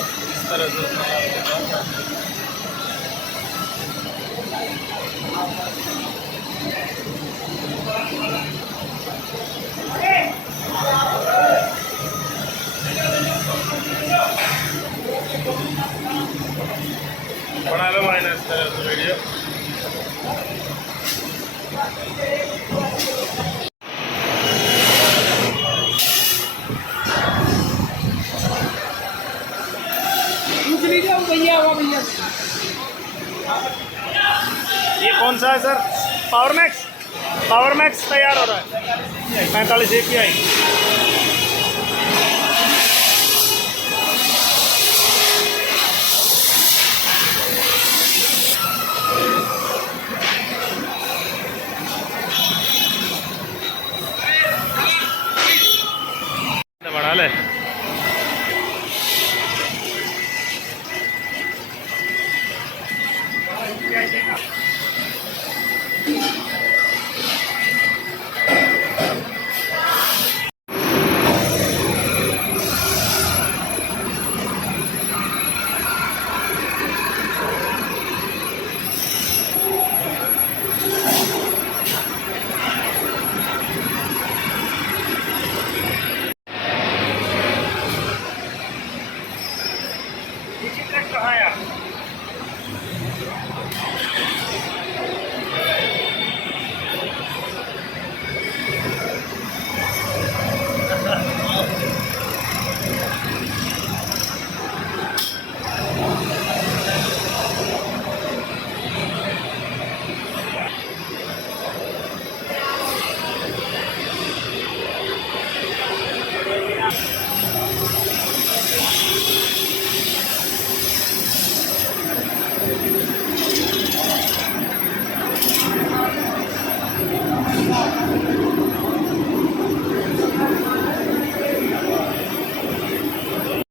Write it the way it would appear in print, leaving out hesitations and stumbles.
इस तरह से बना लो मैंने इस तरह से वीडियो। भैया ये कौन सा है sir? Power max. Power max तैयार हो रहा है 45 API। बढ़ा ले। कहाँ है?